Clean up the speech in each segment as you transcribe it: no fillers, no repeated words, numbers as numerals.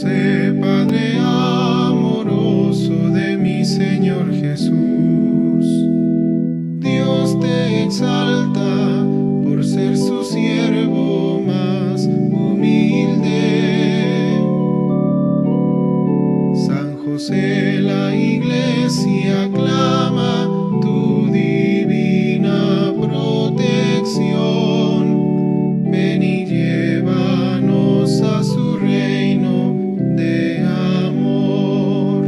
José, Padre amoroso de mi Señor Jesús, Dios te exalta por ser su siervo más humilde. San José, la Iglesia aclama tu divina protección. Ven y llévanos a su reino de amor.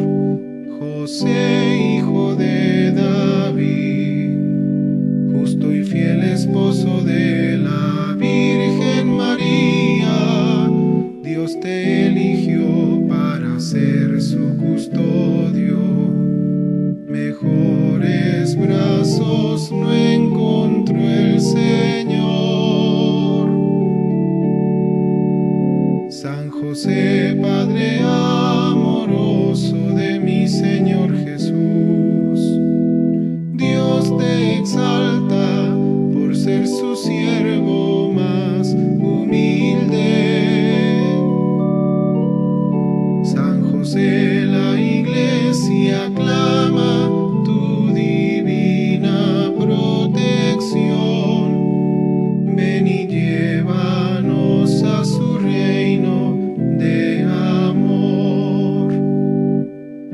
José, hijo de David, justo y fiel esposo de la Virgen María, Dios te eligió para ser su custodio. Mejores brazos no encontró el Señor. San José, Padre amoroso de mi Señor Jesús, Dios te exalta por ser su siervo más humilde. San José, la Iglesia aclama tu divina protección. Ven y llévanos a su reino de amor.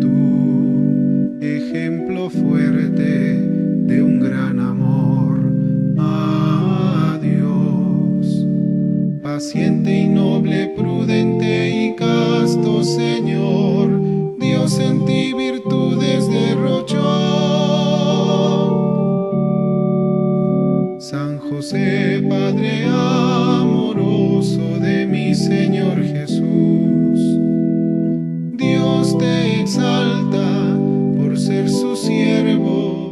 Tu ejemplo fuerte de un gran amor a Dios, paciente y noble, prudente y casto Señor, Dios en ti virtudes derrochó. San José, Padre amoroso de mi Señor Jesús, Dios te exalta por ser su siervo.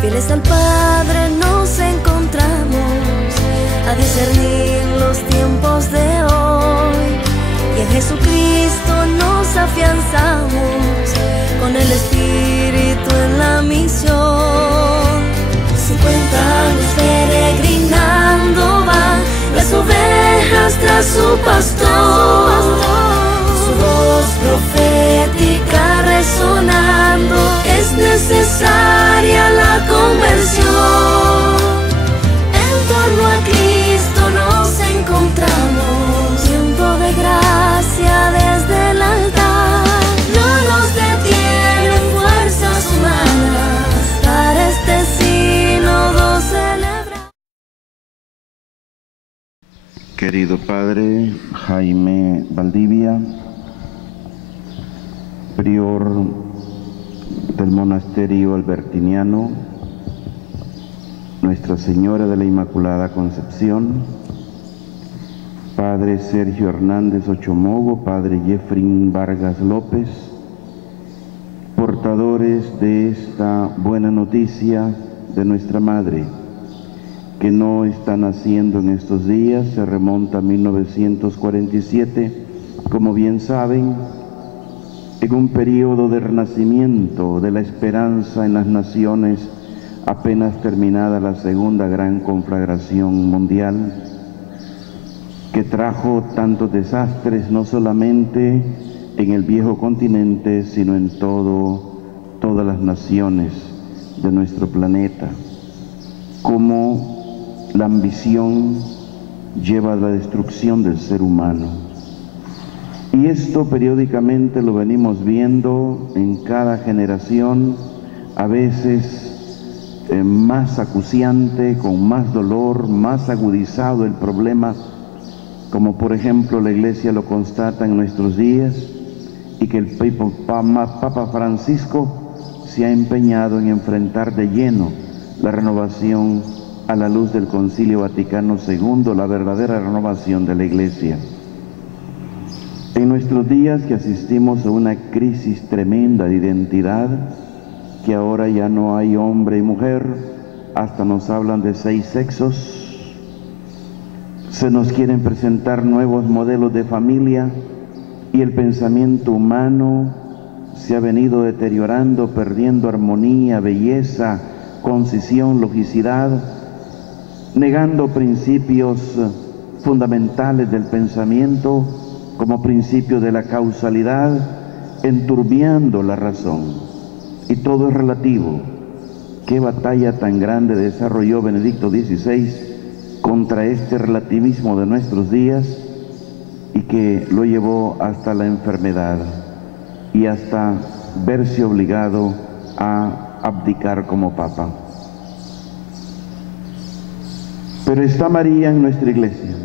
Fieles al Padre nos encontramos a discernir los tiempos de hoy, y en Jesucristo nos afianzamos con el Espíritu en la misión. 50 años peregrinando van las ovejas tras su pastor, su voz profética resonando, es necesaria la conversión. En torno a Cristo nos encontramos, tiempo de gracia desde el altar. No nos detienen fuerzas humanas para este sínodo celebrar. Querido Padre Jaime Valdivia, prior del monasterio albertiniano Nuestra Señora de la Inmaculada Concepción, Padre Sergio Hernández Ochomogo, Padre Jeffrey Vargas López, portadores de esta buena noticia de nuestra Madre, que no está naciendo en estos días, se remonta a 1947, como bien saben, en un periodo de renacimiento de la esperanza en las naciones, apenas terminada la segunda gran conflagración mundial, que trajo tantos desastres no solamente en el viejo continente, sino en todas las naciones de nuestro planeta. Cómo la ambición lleva a la destrucción del ser humano. Y esto periódicamente lo venimos viendo en cada generación, a veces más acuciante, con más dolor, más agudizado el problema, como por ejemplo la Iglesia lo constata en nuestros días, y que el Papa Francisco se ha empeñado en enfrentar de lleno la renovación a la luz del Concilio Vaticano II, la verdadera renovación de la Iglesia. En nuestros días que asistimos a una crisis tremenda de identidad, que ahora ya no hay hombre y mujer, hasta nos hablan de 6 sexos, Se nos quieren presentar nuevos modelos de familia y el pensamiento humano se ha venido deteriorando, perdiendo armonía, belleza, concisión, logicidad, negando principios fundamentales del pensamiento como principio de la causalidad, enturbiando la razón. Y todo es relativo. ¿Qué batalla tan grande desarrolló Benedicto XVI contra este relativismo de nuestros días y que lo llevó hasta la enfermedad y hasta verse obligado a abdicar como Papa? Pero está María en nuestra iglesia.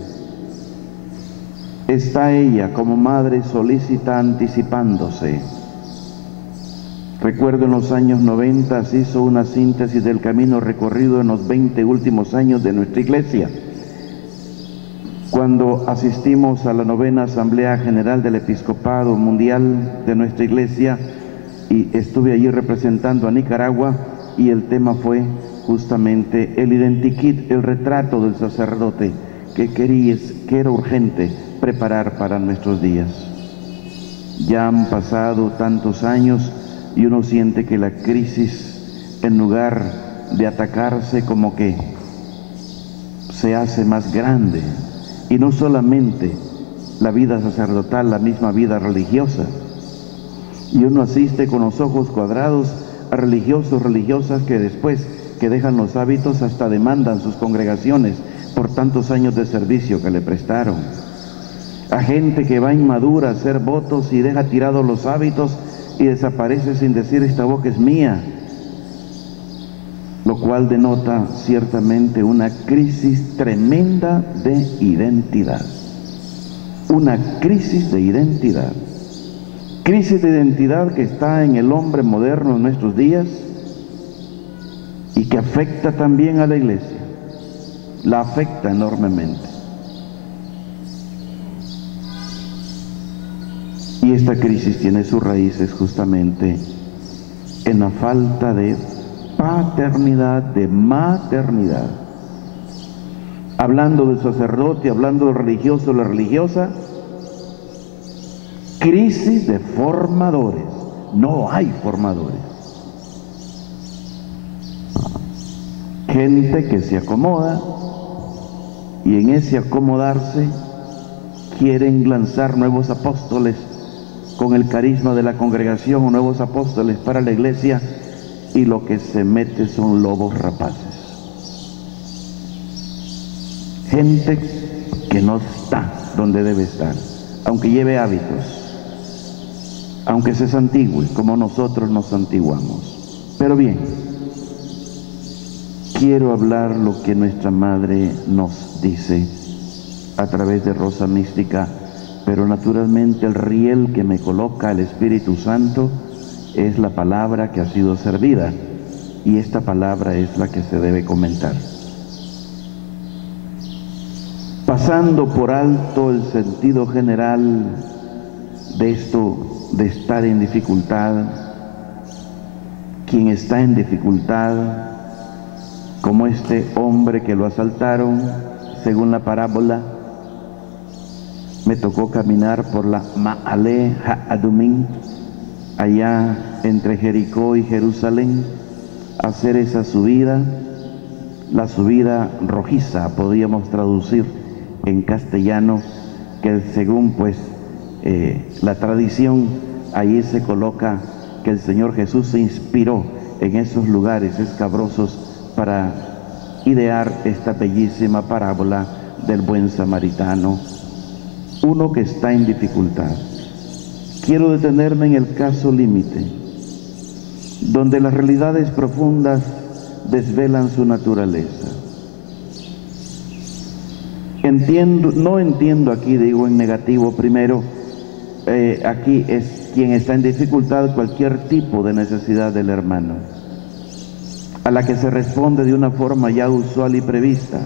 Está ella como madre solícita anticipándose. Recuerdo en los años 90 se hizo una síntesis del camino recorrido en los 20 últimos años de nuestra iglesia. Cuando asistimos a la 9ª Asamblea General del Episcopado Mundial de nuestra iglesia, y estuve allí representando a Nicaragua, y el tema fue justamente el identikit, el retrato del sacerdote que era urgente preparar para nuestros días. Ya han pasado tantos años y uno siente que la crisis, en lugar de atacarse, como que se hace más grande. Y no solamente la vida sacerdotal, la misma vida religiosa. Y uno asiste con los ojos cuadrados a religiosos, religiosas que después que dejan los hábitos hasta demandan sus congregaciones por tantos años de servicio que le prestaron. A gente que va inmadura a hacer votos y deja tirados los hábitos y desaparece sin decir esta boca es mía, lo cual denota ciertamente una crisis tremenda de identidad. Una crisis de identidad. Crisis de identidad que está en el hombre moderno en nuestros días y que afecta también a la iglesia. La afecta enormemente. Y esta crisis tiene sus raíces justamente en la falta de paternidad, de maternidad. Hablando del sacerdote, hablando del religioso, la religiosa, crisis de formadores. No hay formadores. Gente que se acomoda y en ese acomodarse quieren lanzar nuevos apóstoles con el carisma de la congregación, nuevos apóstoles para la iglesia, y lo que se mete son lobos rapaces. Gente que no está donde debe estar, aunque lleve hábitos, aunque se santigüe como nosotros nos santiguamos. Pero bien, quiero hablar lo que nuestra Madre nos dice a través de Rosa Mística, pero naturalmente el riel que me coloca el Espíritu Santo es la palabra que ha sido servida, y esta palabra es la que se debe comentar. Pasando por alto el sentido general de esto, de estar en dificultad, quien está en dificultad, como este hombre que lo asaltaron, según la parábola, me tocó caminar por la Ma'ale Ha'adumim, allá entre Jericó y Jerusalén, hacer esa subida, la subida rojiza, podríamos traducir en castellano, que según pues la tradición, ahí se coloca que el Señor Jesús se inspiró en esos lugares escabrosos para idear esta bellísima parábola del buen samaritano, uno que está en dificultad. Quiero detenerme en el caso límite, donde las realidades profundas desvelan su naturaleza. No entiendo aquí, digo en negativo primero, aquí es quien está en dificultad, cualquier tipo de necesidad del hermano, a la que se responde de una forma ya usual y prevista,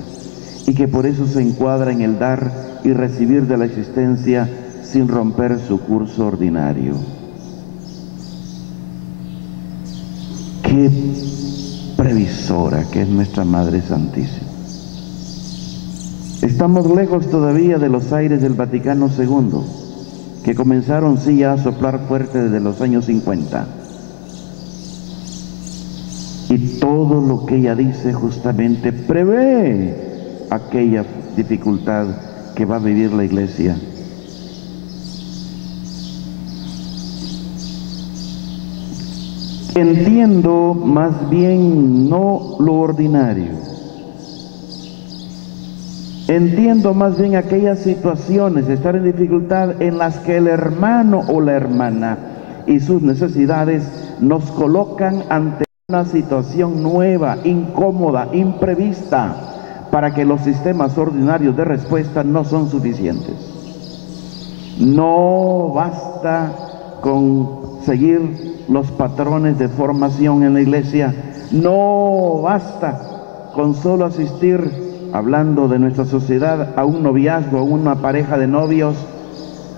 y que por eso se encuadra en el dar y recibir de la existencia sin romper su curso ordinario. Qué previsora que es nuestra Madre Santísima. Estamos lejos todavía de los aires del Vaticano II, que comenzaron sí ya a soplar fuerte desde los años 50. Y todo lo que ella dice justamente prevé aquella dificultad que va a vivir la Iglesia. Entiendo más bien no lo ordinario. Entiendo más bien aquellas situaciones, estar en dificultad en las que el hermano o la hermana y sus necesidades nos colocan ante una situación nueva, incómoda, imprevista, para que los sistemas ordinarios de respuesta no son suficientes. No basta con seguir los patrones de formación en la iglesia, no basta con solo asistir, hablando de nuestra sociedad, a un noviazgo, a una pareja de novios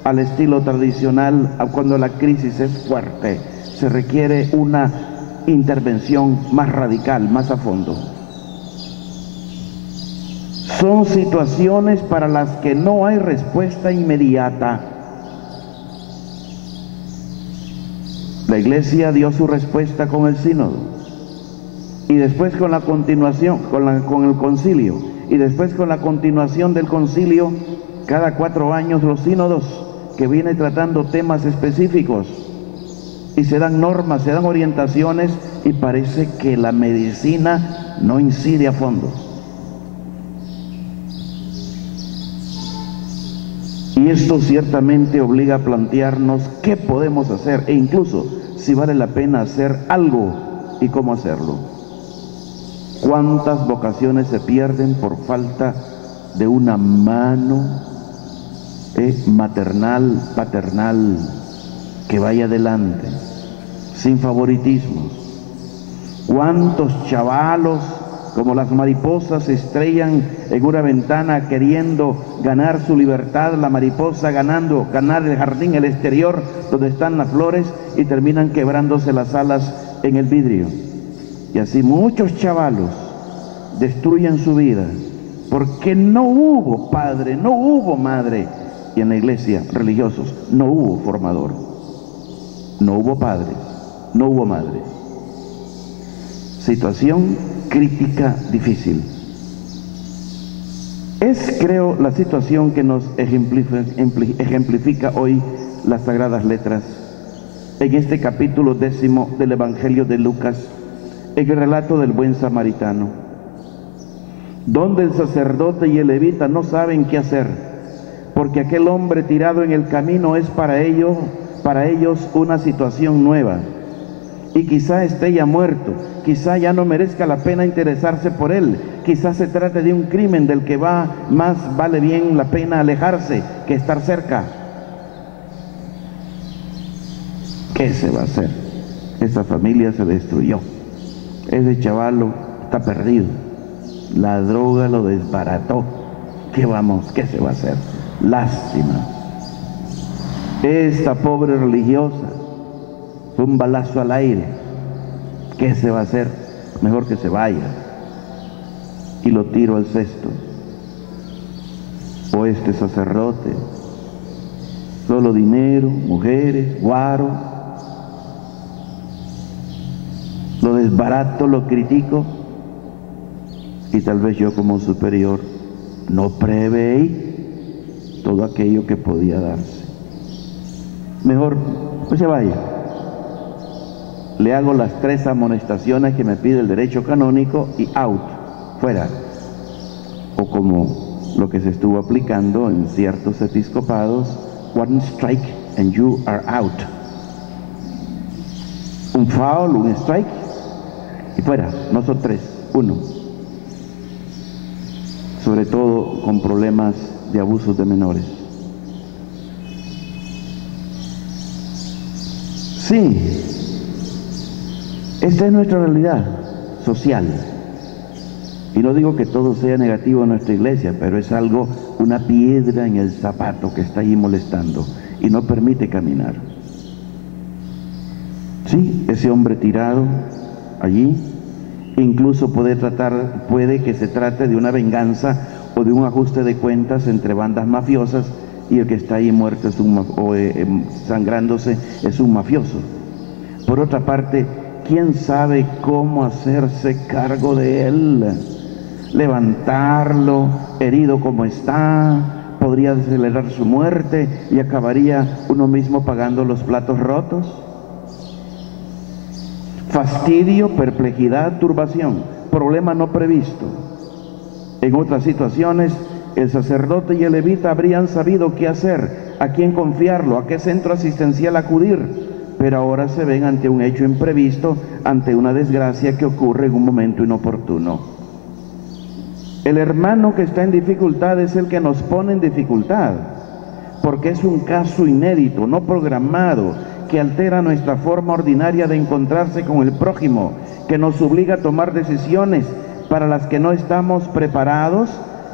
al estilo tradicional. Cuando la crisis es fuerte, se requiere una intervención más radical, más a fondo. Son situaciones para las que no hay respuesta inmediata. La Iglesia dio su respuesta con el sínodo, y después con la continuación, con el concilio, y después con la continuación del concilio, cada 4 años los sínodos, que viene tratando temas específicos, y se dan normas, se dan orientaciones, y parece que la medicina no incide a fondo. Y esto ciertamente obliga a plantearnos qué podemos hacer, e incluso si vale la pena hacer algo y cómo hacerlo. ¿Cuántas vocaciones se pierden por falta de una mano maternal, paternal, que vaya adelante, sin favoritismos? ¿Cuántos chavalos, como las mariposas, se estrellan en una ventana queriendo ganar su libertad, la mariposa ganar el jardín, el exterior, donde están las flores, y terminan quebrándose las alas en el vidrio? Y así muchos chavalos destruyen su vida, porque no hubo padre, no hubo madre, y en la iglesia, religiosos, no hubo formador, no hubo padre, no hubo madre. Situación crítica, difícil. Es, creo, la situación que nos ejemplifica hoy las Sagradas Letras en este capítulo 10 del Evangelio de Lucas, en el relato del buen samaritano, donde el sacerdote y el levita no saben qué hacer, porque aquel hombre tirado en el camino es para ellos una situación nueva, y quizá esté ya muerto, quizá ya no merezca la pena interesarse por él, quizá se trate de un crimen del que más vale bien la pena alejarse que estar cerca. ¿Qué se va a hacer? Esa familia se destruyó, ese chavalo está perdido, la droga lo desbarató. ¿Qué se va a hacer? Lástima. Esta pobre religiosa fue un balazo al aire. ¿Qué se va a hacer? Mejor que se vaya y lo tiro al cesto. O este sacerdote, solo dinero, mujeres, guaro, lo desbarato, lo critico, y tal vez yo como superior no preveí todo aquello que podía darse. Mejor pues se vaya. Le hago las 3 amonestaciones que me pide el derecho canónico y out, fuera. O como lo que se estuvo aplicando en ciertos episcopados, 1 strike and you are out. Un foul, un strike y fuera. No son 3, 1. Sobre todo con problemas de abusos de menores. Sí, esta es nuestra realidad social. Y no digo que todo sea negativo en nuestra iglesia, pero es algo, una piedra en el zapato que está ahí molestando y no permite caminar. Sí, ese hombre tirado allí, Incluso puede que se trate de una venganza o de un ajuste de cuentas entre bandas mafiosas, y el que está ahí muerto sangrándose es un mafioso. Por otra parte, ¿quién sabe cómo hacerse cargo de él? Levantarlo, herido como está, podría acelerar su muerte y acabaría uno mismo pagando los platos rotos. Fastidio, perplejidad, turbación, problema no previsto. En otras situaciones, el sacerdote y el levita habrían sabido qué hacer, a quién confiarlo, a qué centro asistencial acudir, pero ahora se ven ante un hecho imprevisto, ante una desgracia que ocurre en un momento inoportuno. El hermano que está en dificultad es el que nos pone en dificultad, porque es un caso inédito, no programado, que altera nuestra forma ordinaria de encontrarse con el prójimo, que nos obliga a tomar decisiones para las que no estamos preparados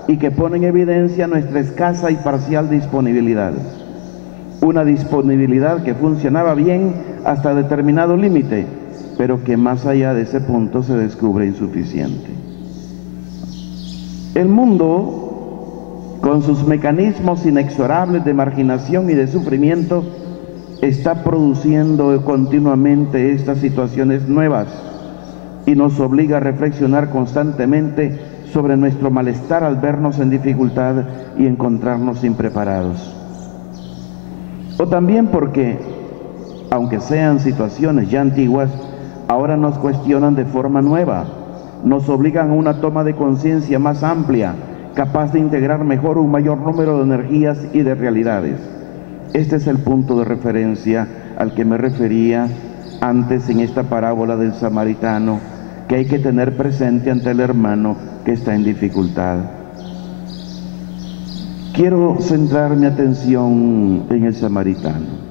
y que pone en evidencia nuestra escasa y parcial disponibilidad. Una disponibilidad que funcionaba bien hasta determinado límite, pero que más allá de ese punto se descubre insuficiente. El mundo, con sus mecanismos inexorables de marginación y de sufrimiento, está produciendo continuamente estas situaciones nuevas y nos obliga a reflexionar constantemente sobre nuestro malestar al vernos en dificultad y encontrarnos impreparados. O también porque, aunque sean situaciones ya antiguas, ahora nos cuestionan de forma nueva, nos obligan a una toma de conciencia más amplia, capaz de integrar mejor un mayor número de energías y de realidades. Este es el punto de referencia al que me refería antes en esta parábola del samaritano, que hay que tener presente ante el hermano que está en dificultad. Quiero centrar mi atención en el samaritano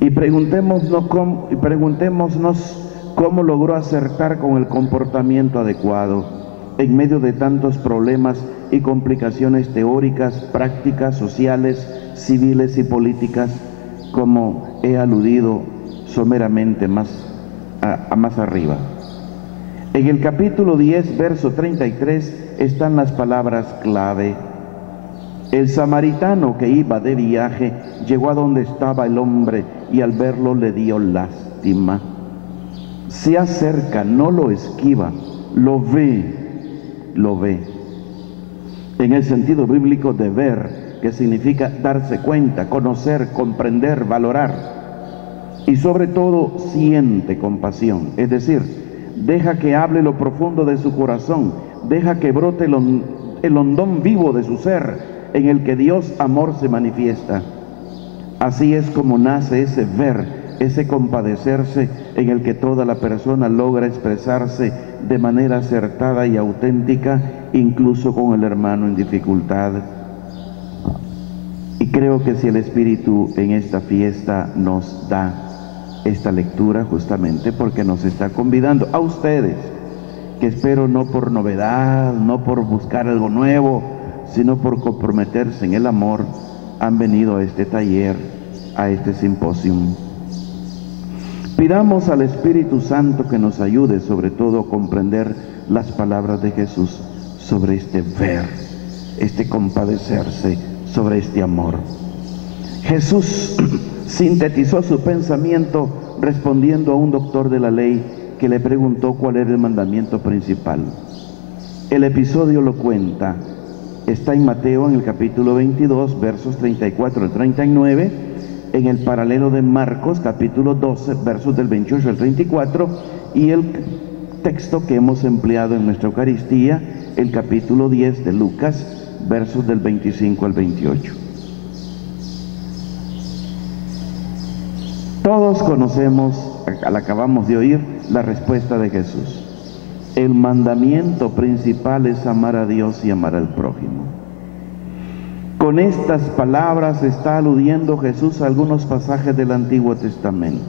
y preguntémonos cómo logró acertar con el comportamiento adecuado en medio de tantos problemas y complicaciones teóricas, prácticas, sociales, civiles y políticas, como he aludido someramente más arriba. En el capítulo 10, verso 33, están las palabras clave. El samaritano que iba de viaje llegó a donde estaba el hombre y al verlo le dio lástima. Se acerca, no lo esquiva, lo ve. En el sentido bíblico de ver, que significa darse cuenta, conocer, comprender, valorar. Y sobre todo siente compasión, es decir, deja que hable lo profundo de su corazón, deja que brote el hondón vivo de su ser, en el que Dios amor se manifiesta. Así es como nace ese ver, ese compadecerse, en el que toda la persona logra expresarse de manera acertada y auténtica, incluso con el hermano en dificultad. Y creo que si el Espíritu en esta fiesta nos da esta lectura, justamente porque nos está convidando a ustedes, que espero no por novedad, no por buscar algo nuevo, sino por comprometerse en el amor, han venido a este taller, a este simposium. Pidamos al Espíritu Santo que nos ayude sobre todo a comprender las palabras de Jesús sobre este ver, este compadecerse, sobre este amor. Jesús sintetizó su pensamiento respondiendo a un doctor de la ley que le preguntó cuál era el mandamiento principal. El episodio lo cuenta, está en Mateo en el capítulo 22, versos 34 al 39, en el paralelo de Marcos, capítulo 12, versos del 28 al 34, y el texto que hemos empleado en nuestra Eucaristía, el capítulo 10 de Lucas, versos del 25 al 28. Todos conocemos, acabamos de oír, la respuesta de Jesús. El mandamiento principal es amar a Dios y amar al prójimo. Con estas palabras está aludiendo Jesús a algunos pasajes del Antiguo Testamento.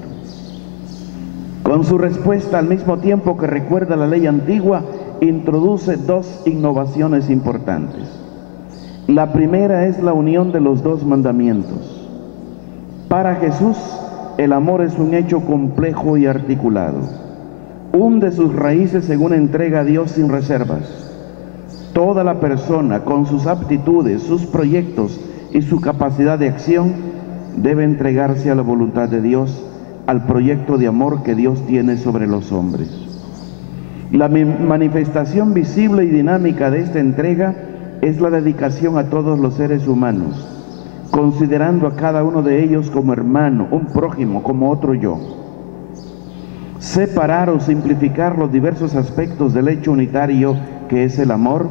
Con su respuesta, al mismo tiempo que recuerda la ley antigua, introduce dos innovaciones importantes. La primera es la unión de los dos mandamientos. Para Jesús, el amor es un hecho complejo y articulado. hunde sus raíces en una entrega a Dios sin reservas. Toda la persona, con sus aptitudes, sus proyectos y su capacidad de acción, debe entregarse a la voluntad de Dios, al proyecto de amor que Dios tiene sobre los hombres. La manifestación visible y dinámica de esta entrega es la dedicación a todos los seres humanos, considerando a cada uno de ellos como hermano, un prójimo, como otro yo. Separar o simplificar los diversos aspectos del hecho unitario que es el amor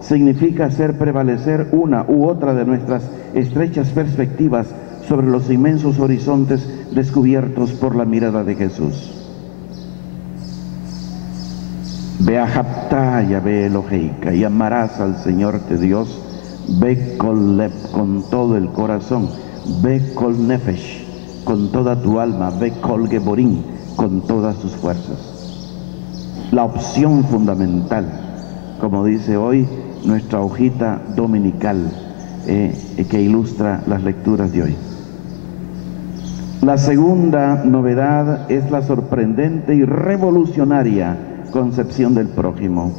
significa hacer prevalecer una u otra de nuestras estrechas perspectivas sobre los inmensos horizontes descubiertos por la mirada de Jesús. Beahabta Yahvé Eloheika, y amarás al Señor tu Dios, Bekol Lev, con todo el corazón, Bekol Nefesh, con toda tu alma, Bekol Geborim, con todas tus fuerzas. La opción fundamental, como dice hoy nuestra hojita dominical, que ilustra las lecturas de hoy. La segunda novedad es la sorprendente y revolucionaria concepción del prójimo.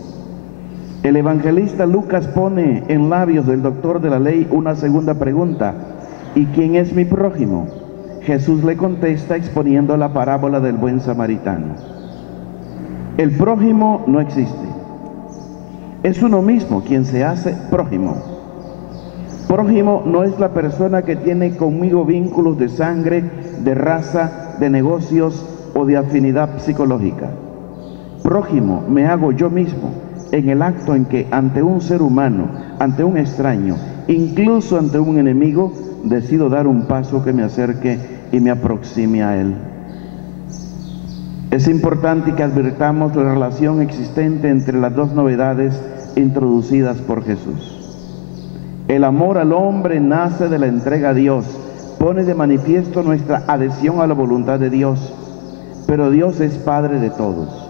El evangelista Lucas pone en labios del doctor de la ley una segunda pregunta: ¿y quién es mi prójimo? Jesús le contesta exponiendo la parábola del buen samaritano. El prójimo no existe. Es uno mismo quien se hace prójimo. Prójimo no es la persona que tiene conmigo vínculos de sangre, de raza, de negocios o de afinidad psicológica. Prójimo me hago yo mismo en el acto en que ante un ser humano, ante un extraño, incluso ante un enemigo, decido dar un paso que me acerque y me aproxime a él. Es importante que advirtamos la relación existente entre las dos novedades introducidas por Jesús. El amor al hombre nace de la entrega a Dios, pone de manifiesto nuestra adhesión a la voluntad de Dios, pero Dios es Padre de todos.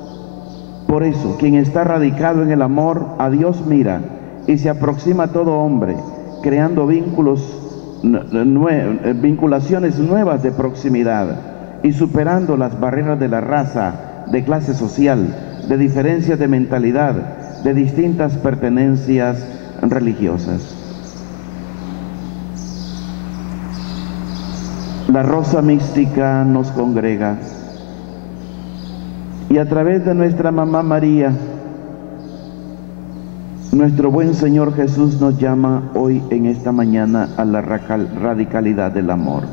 Por eso, quien está radicado en el amor a Dios mira y se aproxima a todo hombre, creando vinculaciones nuevas de proximidad y superando las barreras de la raza, de clase social, de diferencias de mentalidad, de distintas pertenencias religiosas. La rosa mística nos congrega y a través de nuestra mamá María, nuestro buen Señor Jesús nos llama hoy en esta mañana a la radicalidad del amor.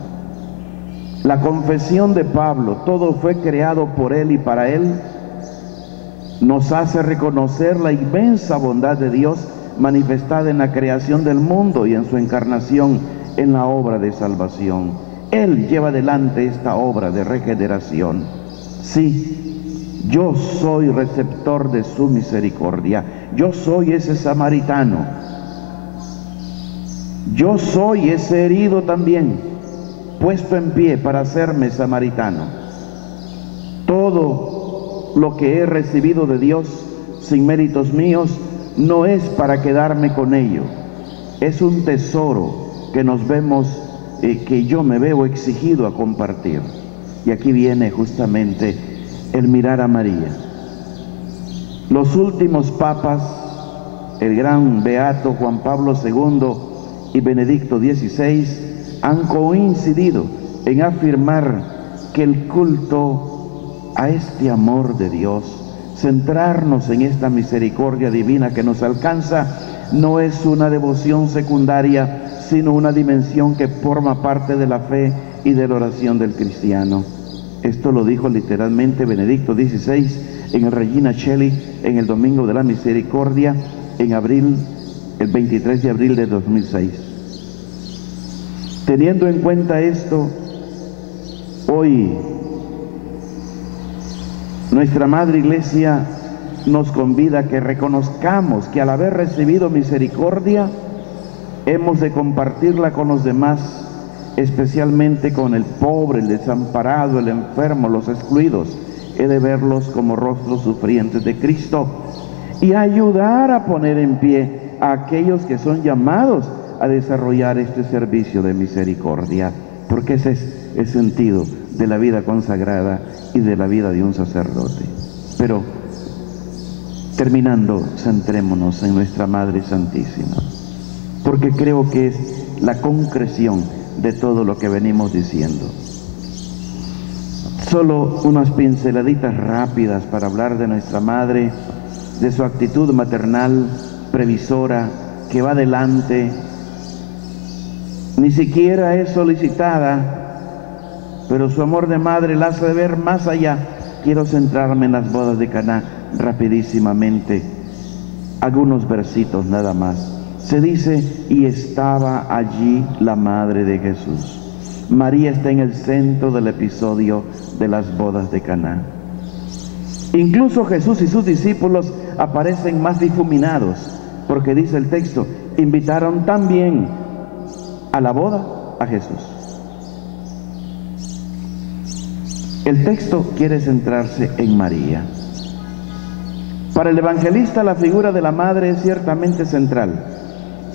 La confesión de Pablo, todo fue creado por Él y para Él, nos hace reconocer la inmensa bondad de Dios manifestada en la creación del mundo y en su encarnación en la obra de salvación. Él lleva adelante esta obra de regeneración. Sí, yo soy receptor de su misericordia. Yo soy ese samaritano. Yo soy ese herido también, puesto en pie para hacerme samaritano. Todo lo que he recibido de Dios sin méritos míos no es para quedarme con ello. Es un tesoro que nos vemos, que yo me veo exigido a compartir. Y aquí viene justamente el mirar a María. Los últimos papas, el gran beato Juan Pablo II y Benedicto XVI, han coincidido en afirmar que el culto a este amor de Dios, centrarnos en esta misericordia divina que nos alcanza, no es una devoción secundaria, sino una dimensión que forma parte de la fe y de la oración del cristiano. Esto lo dijo literalmente Benedicto XVI en el Regina Coeli en el Domingo de la Misericordia en abril, el 23 de abril de 2006. Teniendo en cuenta esto, hoy nuestra Madre Iglesia nos convida a que reconozcamos que al haber recibido misericordia, hemos de compartirla con los demás, especialmente con el pobre, el desamparado, el enfermo, los excluidos. He de verlos como rostros sufrientes de Cristo y ayudar a poner en pie a aquellos que son llamados a desarrollar este servicio de misericordia, porque ese es el sentido de la vida consagrada y de la vida de un sacerdote. Pero, terminando, centrémonos en nuestra Madre Santísima, porque creo que es la concreción de todo lo que venimos diciendo. Solo unas pinceladitas rápidas para hablar de nuestra Madre, de su actitud maternal, previsora, que va adelante. Ni siquiera es solicitada, pero su amor de madre la hace ver más allá. Quiero centrarme en las bodas de Caná rapidísimamente. Algunos versitos nada más. Se dice, y estaba allí la madre de Jesús. María está en el centro del episodio de las bodas de Caná. Incluso Jesús y sus discípulos aparecen más difuminados, porque dice el texto, invitaron también a la boda a Jesús. El texto quiere centrarse en María. Para el evangelista la figura de la madre es ciertamente central,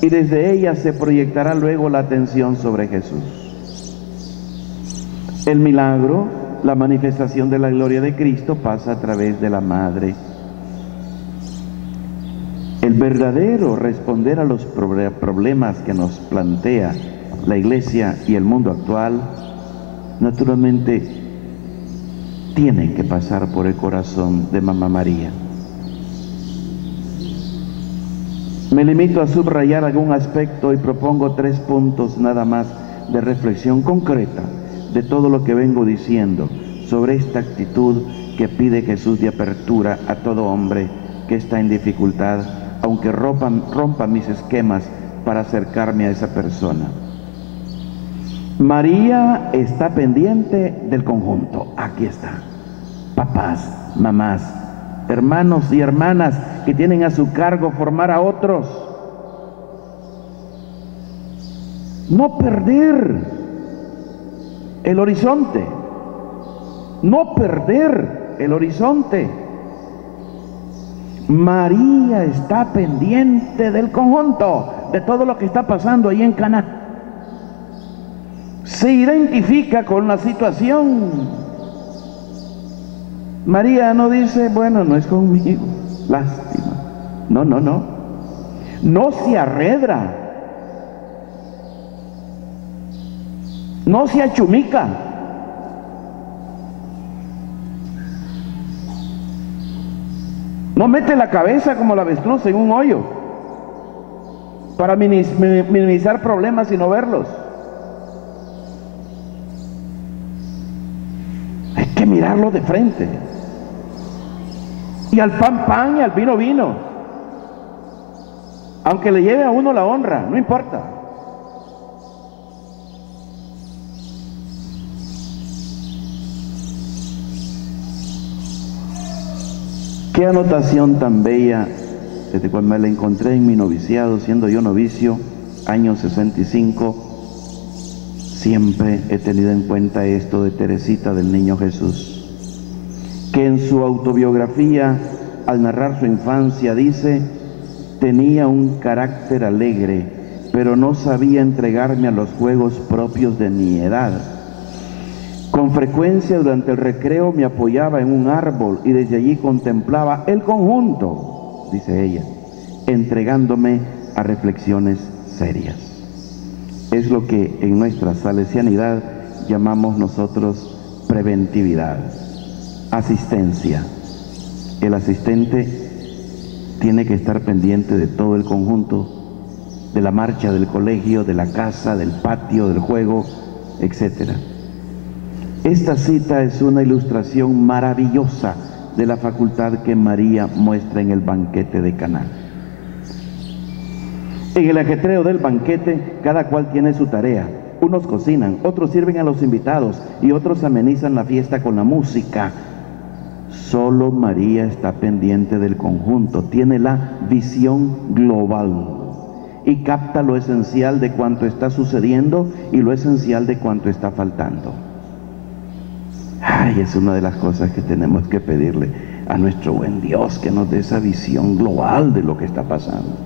y desde ella se proyectará luego la atención sobre Jesús. El milagro, la manifestación de la gloria de Cristo, pasa a través de la madre. El verdadero responder a los problemas que nos plantea la Iglesia y el mundo actual, naturalmente, tiene que pasar por el corazón de Mamá María. Me limito a subrayar algún aspecto y propongo 3 puntos nada más de reflexión concreta de todo lo que vengo diciendo sobre esta actitud que pide Jesús de apertura a todo hombre que está en dificultad, aunque rompa mis esquemas para acercarme a esa persona. María está pendiente del conjunto. Aquí está. Papás, mamás, hermanos y hermanas que tienen a su cargo formar a otros. No perder el horizonte. No perder el horizonte. María está pendiente del conjunto, de todo lo que está pasando ahí en Caná. Se identifica con la situación. María no dice, bueno, no es conmigo, lástima. No. No se arredra. No se achumica. No mete la cabeza como la avestruz en un hoyo para minimizar problemas y no verlos. Hay que mirarlo de frente. Y al pan y al vino. Aunque le lleve a uno la honra, no importa. Qué anotación tan bella, desde cuando me la encontré en mi noviciado, siendo yo novicio, año 65, siempre he tenido en cuenta esto de Teresita del Niño Jesús, que en su autobiografía, al narrar su infancia, dice, tenía un carácter alegre, pero no sabía entregarme a los juegos propios de mi edad. Con frecuencia durante el recreo me apoyaba en un árbol y desde allí contemplaba el conjunto, dice ella, entregándome a reflexiones serias. Es lo que en nuestra salesianidad llamamos nosotros preventividad, asistencia. El asistente tiene que estar pendiente de todo el conjunto, de la marcha del colegio, de la casa, del patio, del juego, etc. Esta cita es una ilustración maravillosa de la facultad que María muestra en el banquete de Caná. En el ajetreo del banquete, cada cual tiene su tarea. Unos cocinan, otros sirven a los invitados y otros amenizan la fiesta con la música. Solo María está pendiente del conjunto, tiene la visión global y capta lo esencial de cuanto está sucediendo y lo esencial de cuanto está faltando. Ay, es una de las cosas que tenemos que pedirle a nuestro buen Dios, que nos dé esa visión global de lo que está pasando.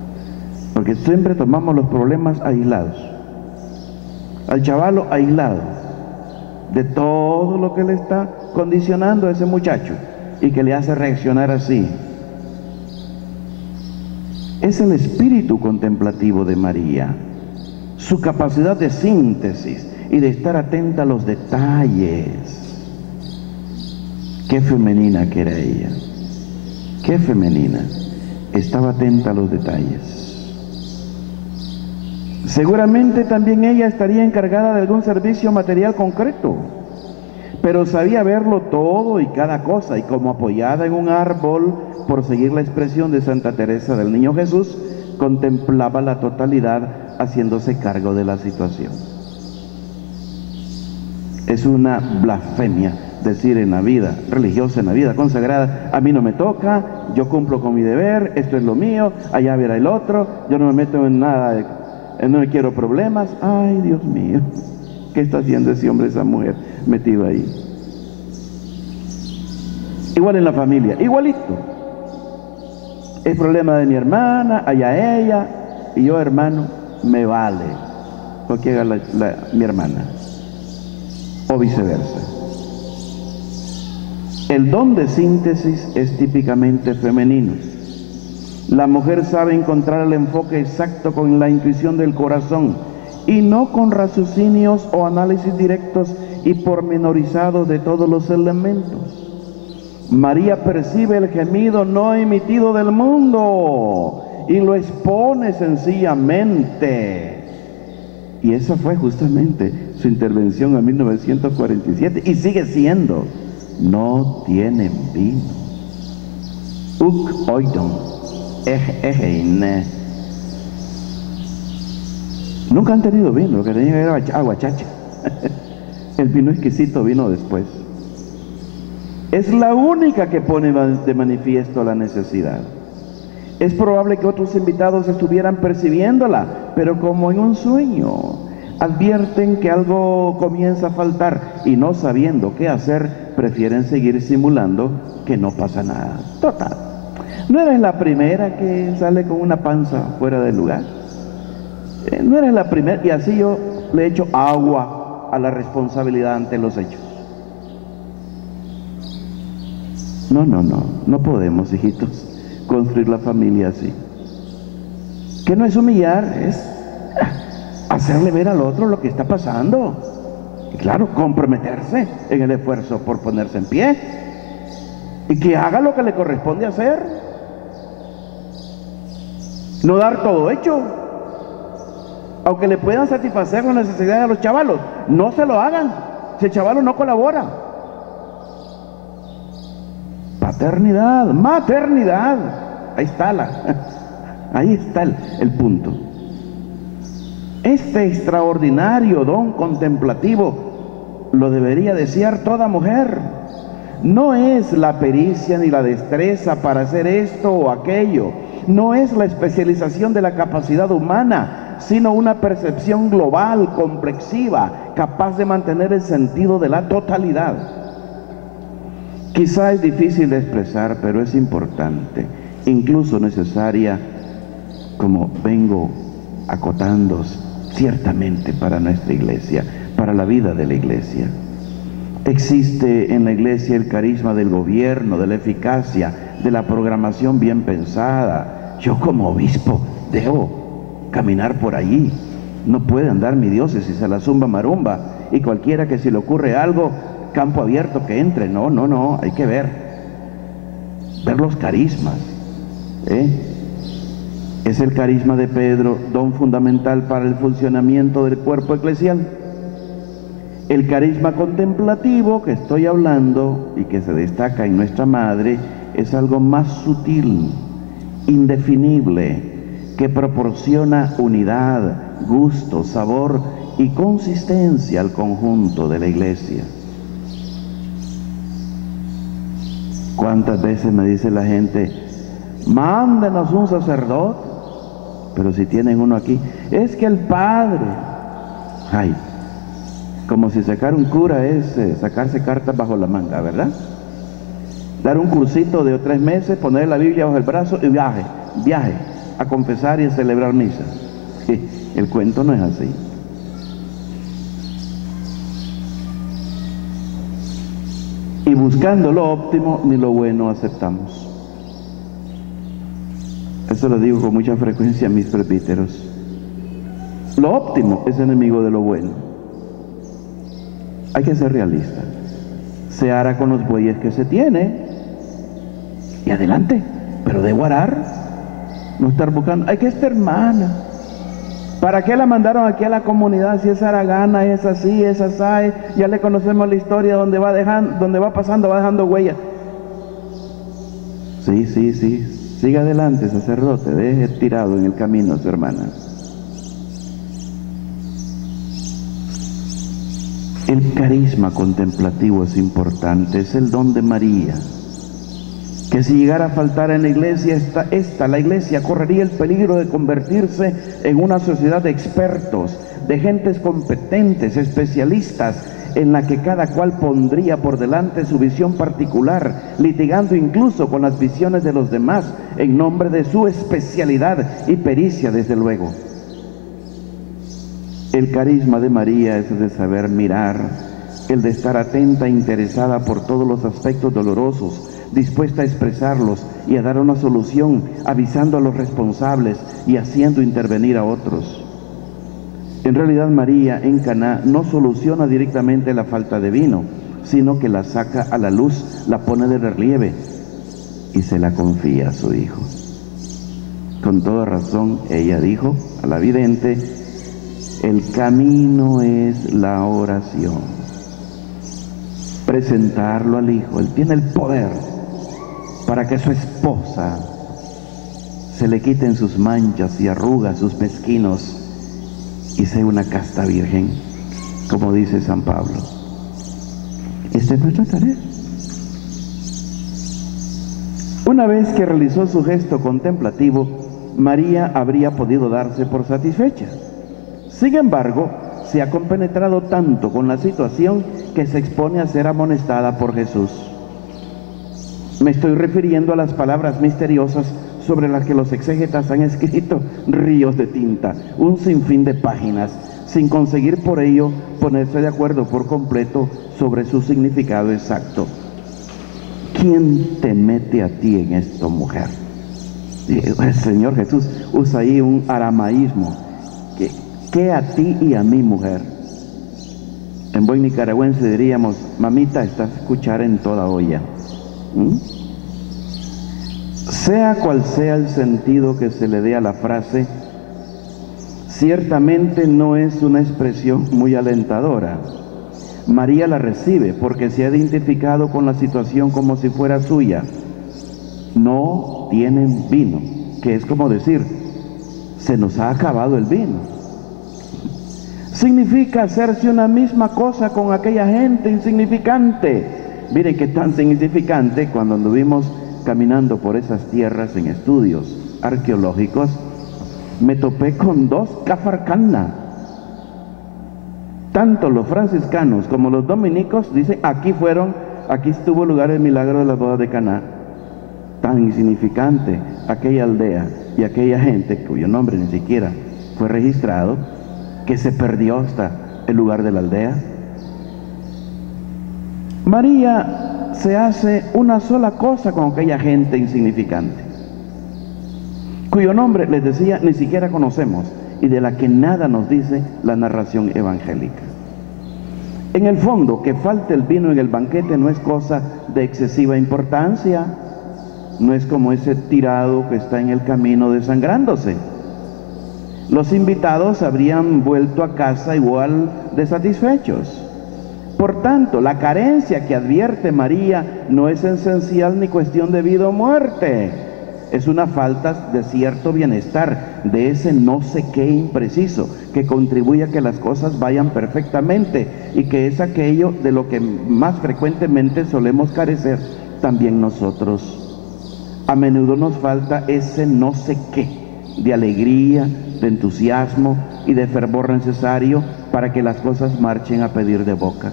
Porque siempre tomamos los problemas aislados. Al chavalo aislado de todo lo que le está condicionando a ese muchacho. y que le hace reaccionar así. Es el espíritu contemplativo de María, su capacidad de síntesis y de estar atenta a los detalles. Qué femenina que era ella, qué femenina, estaba atenta a los detalles. Seguramente también ella estaría encargada de algún servicio material concreto, pero sabía verlo todo y cada cosa, y como apoyada en un árbol, por seguir la expresión de Santa Teresa del Niño Jesús, contemplaba la totalidad haciéndose cargo de la situación. Es una blasfemia decir en la vida religiosa, en la vida consagrada, a mí no me toca, yo cumplo con mi deber, esto es lo mío, allá verá el otro, yo no me meto en nada, no me quiero problemas. Ay, Dios mío, ¿qué está haciendo ese hombre, esa mujer metido ahí? Igual en la familia, igualito. Es problema de mi hermana, allá ella, y yo, hermano, me vale lo que haga mi hermana, o viceversa. El don de síntesis es típicamente femenino. La mujer sabe encontrar el enfoque exacto con la intuición del corazón y no con raciocinios o análisis directos y pormenorizados de todos los elementos. María percibe el gemido no emitido del mundo y lo expone sencillamente. Y esa fue justamente su intervención en 1947 y sigue siendo: no tienen vino. Uk oidon, ejeine. Nunca han tenido vino, lo que tenían era agua chacha. El vino exquisito vino después. Es la única que pone de manifiesto la necesidad. Es probable que otros invitados estuvieran percibiéndola, pero como en un sueño. Advierten que algo comienza a faltar y, no sabiendo qué hacer, prefieren seguir simulando que no pasa nada. Total, no eres la primera que sale con una panza fuera del lugar. No eres la primera, y así yo le echo agua a la responsabilidad ante los hechos. No podemos, hijitos, construir la familia así. Que no es humillar, es hacerle ver al otro lo que está pasando. Y claro, comprometerse en el esfuerzo por ponerse en pie. Y que haga lo que le corresponde hacer. No dar todo hecho. Aunque le puedan satisfacer las necesidades de los chavalos, no se lo hagan si el chavalo no colabora. Paternidad, maternidad, ahí está el punto. Este extraordinario don contemplativo lo debería desear toda mujer. No es la pericia ni la destreza para hacer esto o aquello, no es la especialización de la capacidad humana, sino una percepción global, complexiva, capaz de mantener el sentido de la totalidad. Quizá es difícil de expresar, pero es importante, incluso necesaria, como vengo acotando, ciertamente para nuestra iglesia, para la vida de la iglesia. Existe en la iglesia el carisma del gobierno, de la eficacia, de la programación bien pensada. Yo como obispo debo caminar por allí. No puede andar mi diócesis a la zumba marumba y cualquiera que se le ocurre algo, campo abierto que entre. No, hay que ver los carismas. Es el carisma de Pedro, don fundamental para el funcionamiento del cuerpo eclesial. El carisma contemplativo que estoy hablando y que se destaca en nuestra madre es algo más sutil, indefinible, que proporciona unidad, gusto, sabor y consistencia al conjunto de la iglesia. ¿Cuántas veces me dice la gente, mándenos un sacerdote? Pero si tienen uno aquí, es que el padre, ay, como si sacar un cura es sacarse cartas bajo la manga, ¿verdad? Dar un cursito de 3 meses, poner la Biblia bajo el brazo y viaje a confesar y a celebrar misa. El cuento no es así. Y buscando lo óptimo, ni lo bueno aceptamos. Eso lo digo con mucha frecuencia a mis presbíteros. Lo óptimo es enemigo de lo bueno. Hay que ser realista. Se hará con los bueyes que se tiene. Y adelante. Pero debo arar. No estar buscando. Hay que esta hermana. ¿Para qué la mandaron aquí a la comunidad? Si es aragana, es así, es así. Ya le conocemos la historia donde va dejando, donde va pasando, va dejando huellas. Sí. Siga adelante, sacerdote. Deje tirado en el camino a su hermana. El carisma contemplativo es importante. Es el don de María. Que si llegara a faltar en la iglesia, la iglesia correría el peligro de convertirse en una sociedad de expertos, de gentes competentes, especialistas, en la que cada cual pondría por delante su visión particular, litigando incluso con las visiones de los demás, en nombre de su especialidad y pericia, desde luego. El carisma de María es el de saber mirar, el de estar atenta e interesada por todos los aspectos dolorosos, dispuesta a expresarlos y a dar una solución, avisando a los responsables y haciendo intervenir a otros. En realidad, María en Caná no soluciona directamente la falta de vino, sino que la saca a la luz, la pone de relieve y se la confía a su hijo. Con toda razón, ella dijo a la vidente: el camino es la oración. Presentarlo al hijo. Él tiene el poder para que su esposa se le quiten sus manchas y arrugas, sus mezquinos, y sea una casta virgen, como dice San Pablo. Esta es nuestra tarea. Una vez que realizó su gesto contemplativo, María habría podido darse por satisfecha. Sin embargo, se ha compenetrado tanto con la situación que se expone a ser amonestada por Jesús. Me estoy refiriendo a las palabras misteriosas sobre las que los exégetas han escrito ríos de tinta, un sinfín de páginas, sin conseguir por ello ponerse de acuerdo por completo sobre su significado exacto. ¿Quién te mete a ti en esto, mujer? El Señor Jesús usa ahí un aramaísmo. ¿Qué a ti y a mí, mujer? En buen nicaragüense diríamos: mamita, estás cuchara en toda olla. Sea cual sea el sentido que se le dé a la frase, ciertamente no es una expresión muy alentadora. María la recibe porque se ha identificado con la situación como si fuera suya. No tienen vino, que es como decir: se nos ha acabado el vino. Significa hacerse una misma cosa con aquella gente insignificante. Mire qué tan significante. Cuando anduvimos caminando por esas tierras en estudios arqueológicos, me topé con dos cafarcana. Tanto los franciscanos como los dominicos dicen: aquí estuvo lugar el milagro de las bodas de Caná. Tan insignificante aquella aldea y aquella gente cuyo nombre ni siquiera fue registrado, que se perdió hasta el lugar de la aldea. María se hace una sola cosa con aquella gente insignificante, cuyo nombre, les decía, ni siquiera conocemos y de la que nada nos dice la narración evangélica. En el fondo, que falte el vino en el banquete no es cosa de excesiva importancia, no es como ese tirado que está en el camino desangrándose. Los invitados habrían vuelto a casa igual de satisfechos. Por tanto, la carencia que advierte María no es esencial ni cuestión de vida o muerte. Es una falta de cierto bienestar, de ese no sé qué impreciso, que contribuye a que las cosas vayan perfectamente, y que es aquello de lo que más frecuentemente solemos carecer también nosotros. A menudo nos falta ese no sé qué, de alegría, de entusiasmo y de fervor necesario para que las cosas marchen a pedir de boca.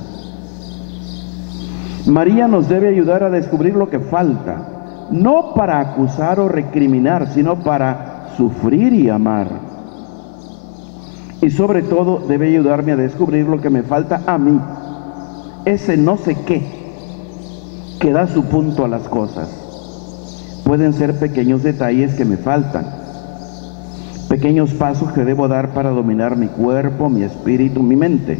María nos debe ayudar a descubrir lo que falta, no para acusar o recriminar, sino para sufrir y amar. Y sobre todo debe ayudarme a descubrir lo que me falta a mí, ese no sé qué, que da su punto a las cosas. Pueden ser pequeños detalles que me faltan, pequeños pasos que debo dar para dominar mi cuerpo, mi espíritu, mi mente,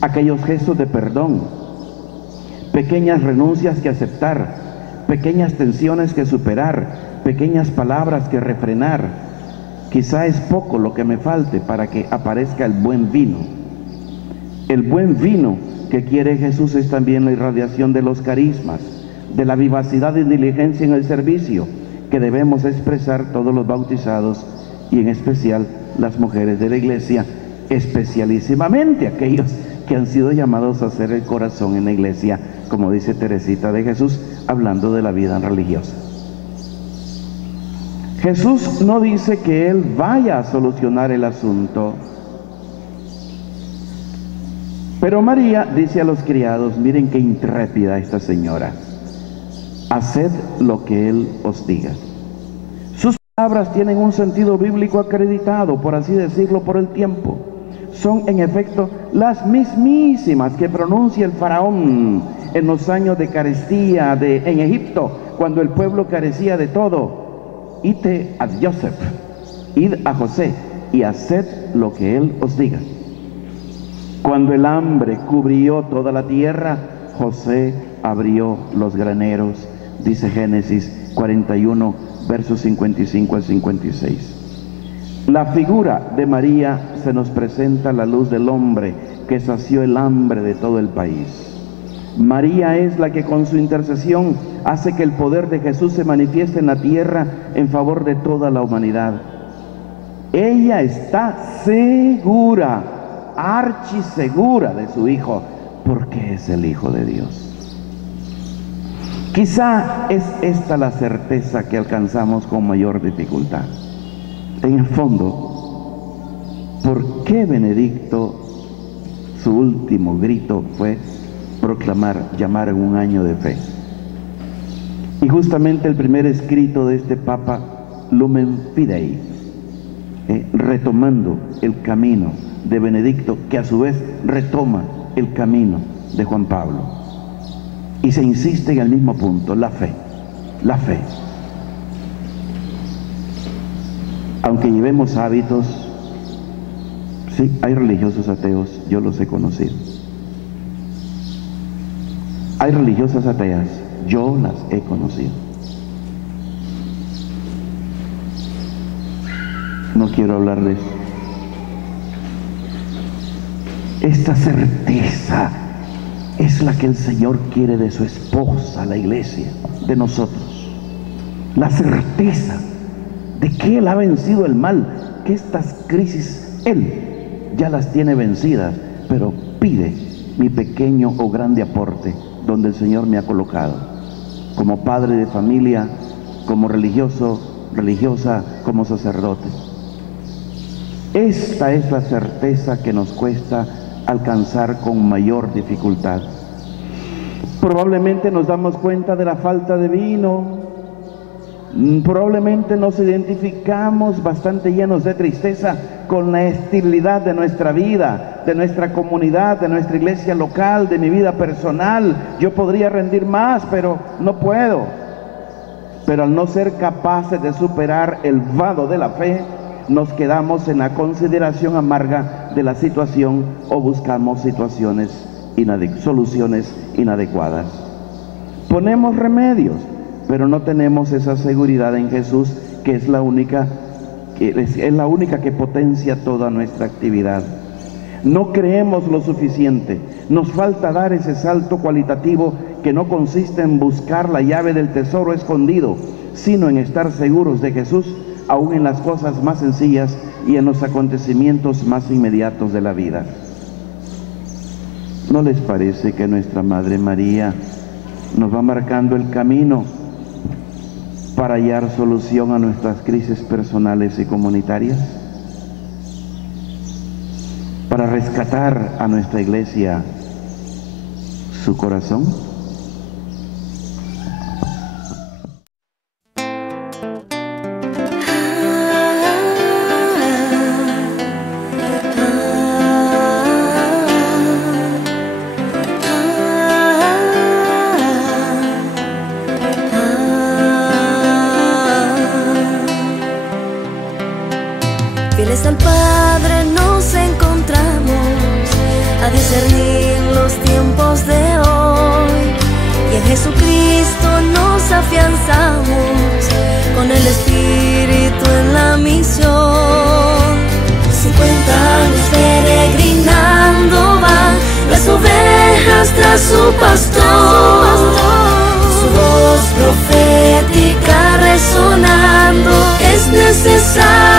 aquellos gestos de perdón, pequeñas renuncias que aceptar, pequeñas tensiones que superar, pequeñas palabras que refrenar. Quizá es poco lo que me falte para que aparezca el buen vino. El buen vino que quiere Jesús es también la irradiación de los carismas, de la vivacidad y diligencia en el servicio que debemos expresar todos los bautizados y en especial las mujeres de la iglesia, especialísimamente aquellos que han sido llamados a hacer el corazón en la iglesia, como dice Teresita de Jesús, hablando de la vida religiosa. Jesús no dice que Él vaya a solucionar el asunto, pero María dice a los criados, miren qué intrépida esta señora, haced lo que Él os diga. Sus palabras tienen un sentido bíblico acreditado, por así decirlo, por el tiempo. Son en efecto las mismísimas que pronuncia el faraón en los años de carestía en Egipto, cuando el pueblo carecía de todo. Id a Joseph, id a José y haced lo que él os diga. Cuando el hambre cubrió toda la tierra, José abrió los graneros, dice Génesis 41, versos 55 al 56. La figura de María se nos presenta a la luz del hombre que sació el hambre de todo el país. María es la que con su intercesión hace que el poder de Jesús se manifieste en la tierra en favor de toda la humanidad. Ella está segura, archisegura de su Hijo, porque es el Hijo de Dios. Quizá es esta la certeza que alcanzamos con mayor dificultad. En el fondo, ¿por qué Benedicto, su último grito fue llamar en un año de fe? Y justamente el primer escrito de este Papa, Lumen Fidei, retomando el camino de Benedicto, que a su vez retoma el camino de Juan Pablo, y se insiste en el mismo punto, la fe, la fe. Aunque llevemos hábitos, sí, hay religiosos ateos, yo los he conocido. Hay religiosas ateas, yo las he conocido. No quiero hablar de eso. Esta certeza es la que el Señor quiere de su esposa, la iglesia, de nosotros. La certeza de que Él ha vencido el mal, que estas crisis Él ya las tiene vencidas, pero pide mi pequeño o grande aporte donde el Señor me ha colocado, como padre de familia, como religioso, religiosa, como sacerdote. Esta es la certeza que nos cuesta alcanzar con mayor dificultad. Probablemente nos damos cuenta de la falta de vino, probablemente nos identificamos bastante llenos de tristeza con la esterilidad de nuestra vida, de nuestra comunidad, de nuestra iglesia local, de mi vida personal. Yo podría rendir más, pero no puedo. Pero al no ser capaces de superar el vado de la fe, nos quedamos en la consideración amarga de la situación o buscamos soluciones inadecuadas. Ponemos remedios, pero no tenemos esa seguridad en Jesús, que es la única que potencia toda nuestra actividad. No creemos lo suficiente, nos falta dar ese salto cualitativo que no consiste en buscar la llave del tesoro escondido, sino en estar seguros de Jesús, aún en las cosas más sencillas y en los acontecimientos más inmediatos de la vida. ¿No les parece que nuestra Madre María nos va marcando el camino para hallar solución a nuestras crisis personales y comunitarias? Para rescatar a nuestra iglesia su corazón. Fieles al Padre nos encontramos a discernir los tiempos de hoy, y en Jesucristo nos afianzamos con el Espíritu en la misión. 50 años peregrinando van las ovejas tras su pastor, su voz profética resonando es necesario